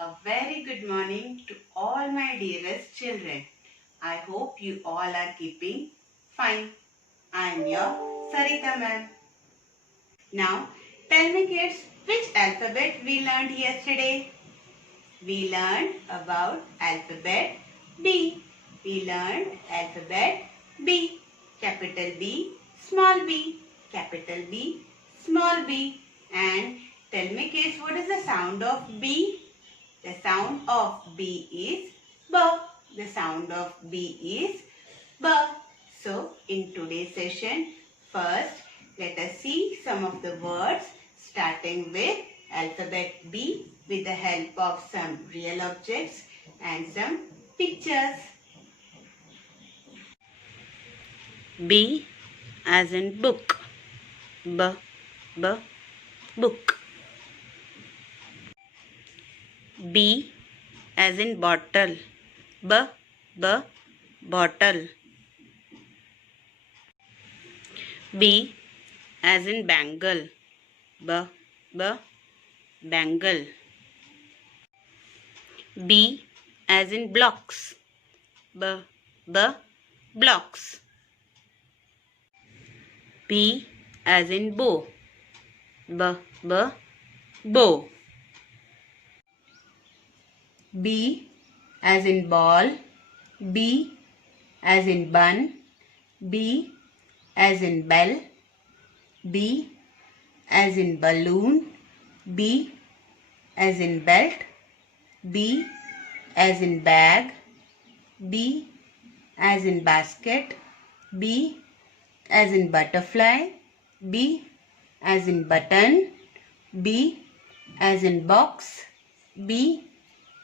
A very good morning to all my dearest children. I hope you all are keeping fine. I am your Sarita ma'am. Now, tell me kids, which alphabet we learned yesterday? We learned about alphabet B. We learned alphabet B. Capital B, small b, capital B, small b. And tell me kids, what is the sound of B? The sound of B is B. The sound of B is B. So, in today's session, first let us see some of the words starting with alphabet B with the help of some real objects and some pictures. B as in book. B, book. B as in bottle. B, bottle. B as in bangle. B, bangle. B as in blocks. B, blocks. B as in bow. B, bow. B as in ball. B as in bun. B as in bell. B as in balloon. B as in belt. B as in bag. B as in basket. B as in butterfly. B as in button. B as in box. B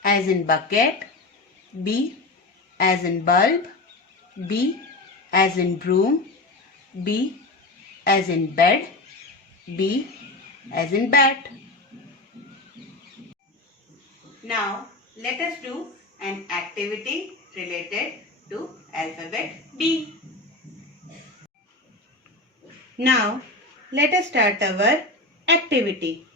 as in bucket. B as in bulb. B as in broom. B as in bed. B as in bat. Now let us do an activity related to alphabet B. Now let us start our activity.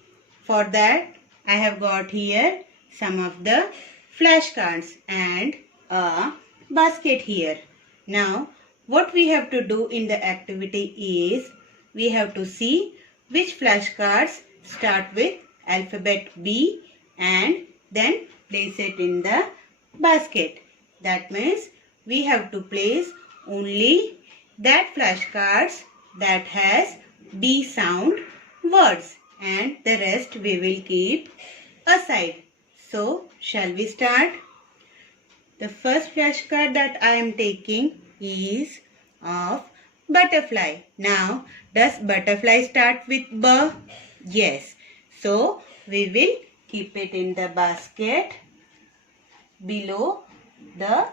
For that I have got here some of the flashcards and a basket here. Now what we have to do in the activity is we have to see which flashcards start with alphabet B and then place it in the basket. That means we have to place only that flashcards that has B sound words and the rest we will keep aside. So, shall we start? The first flashcard that I am taking is of butterfly. Now, does butterfly start with B? Yes. So, we will keep it in the basket below the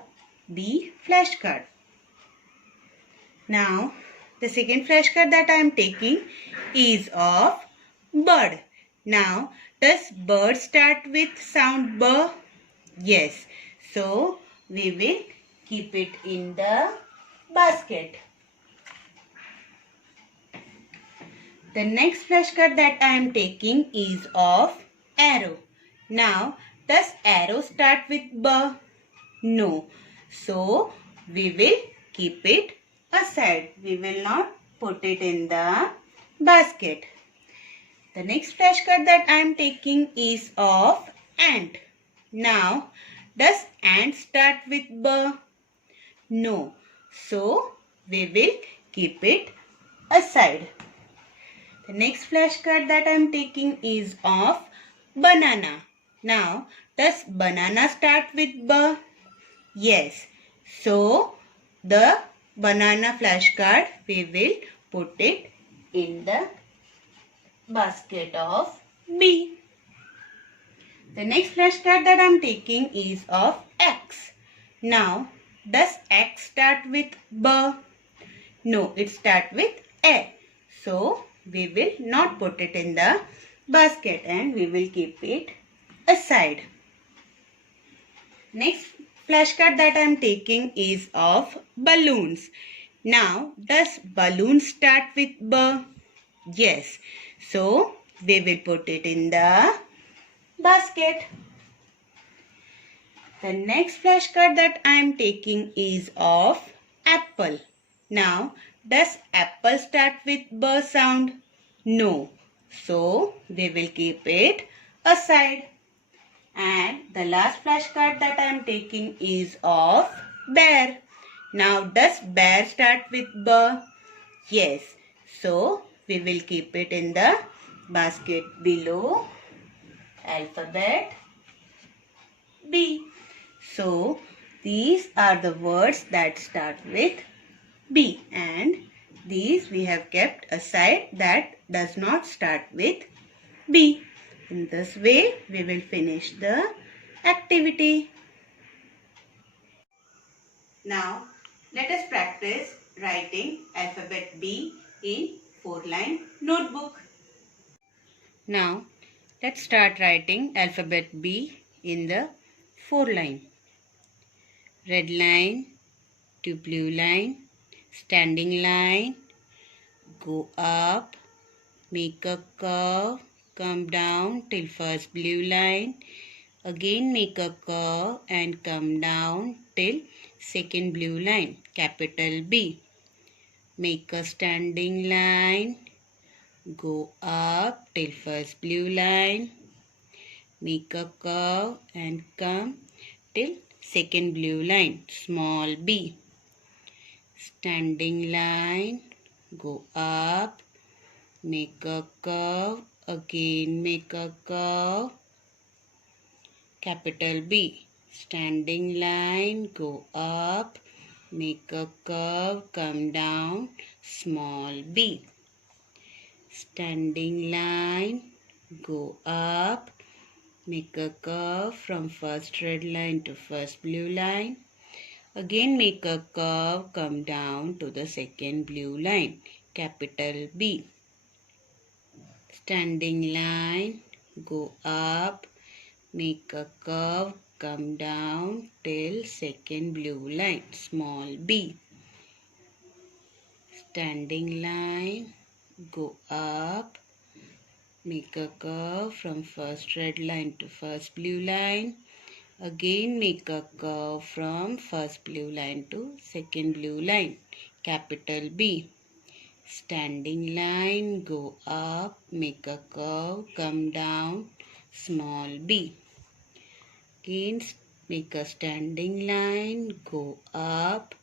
B flashcard. Now, the second flashcard that I am taking is of bird. Now, does bird start with sound B? Yes. So, we will keep it in the basket. The next flashcard that I am taking is of arrow. Now, does arrow start with B? No. So, we will keep it aside. We will not put it in the basket. The next flashcard that I am taking is of ant. Now, does ant start with B? No. So, we will keep it aside. The next flashcard that I am taking is of banana. Now, does banana start with B? Yes. So, the banana flashcard we will put it in the basket of B. The next flashcard that I am taking is of X. Now, does X start with B? No, it starts with A. So, we will not put it in the basket and we will keep it aside. Next flashcard that I am taking is of balloons. Now, does balloon start with B? Yes. So, we will put it in the basket. The next flashcard that I am taking is of apple. Now, does apple start with B sound? No. So, we will keep it aside. And the last flashcard that I am taking is of bear. Now, does bear start with B? Yes. So, we will keep it in the basket below alphabet B. So, these are the words that start with B, and these we have kept aside that does not start with B. In this way, we will finish the activity. Now, let us practice writing alphabet B in 4-line notebook. Now, let's start writing alphabet B in the 4-line. Red line to blue line, standing line, go up, make a curve, come down till first blue line, again make a curve and come down till second blue line, capital B. Make a standing line, go up till first blue line, make a curve and come till second blue line, small b. Standing line, go up, make a curve, again make a curve, capital B. Standing line, go up, make a curve, come down, small b. Standing line, go up, make a curve from first red line to first blue line. Again make a curve, come down to the second blue line, capital B. Standing line, go up, make a curve, come down till second blue line, small b. Standing line, go up, make a curve from first red line to first blue line. Again make a curve from first blue line to second blue line, capital B. Standing line, go up, make a curve, come down, small b. Again make a standing line, go up,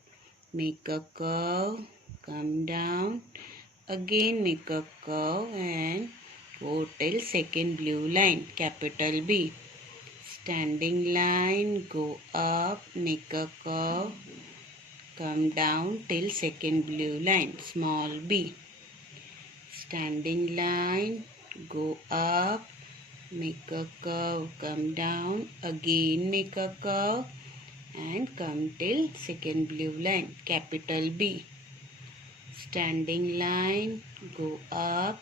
make a curve, come down, again make a curve and go till second blue line, capital B. Standing line, go up, make a curve, come down till second blue line, small b. Standing line, go up, make a curve, come down, again make a curve and come till second blue line, capital B. Standing line, go up,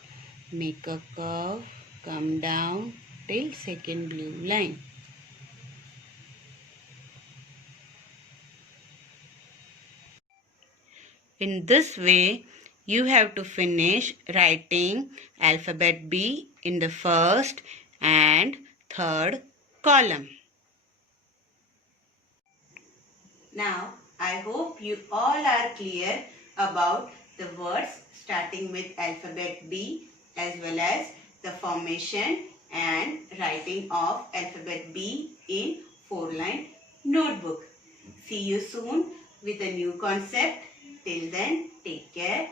make a curve, come down till second blue line. In this way, you have to finish writing alphabet B in the first and third column. Now, I hope you all are clear about the words starting with alphabet B as well as the formation and writing of alphabet B in 4-line notebook. See you soon with a new concept. Till then, take care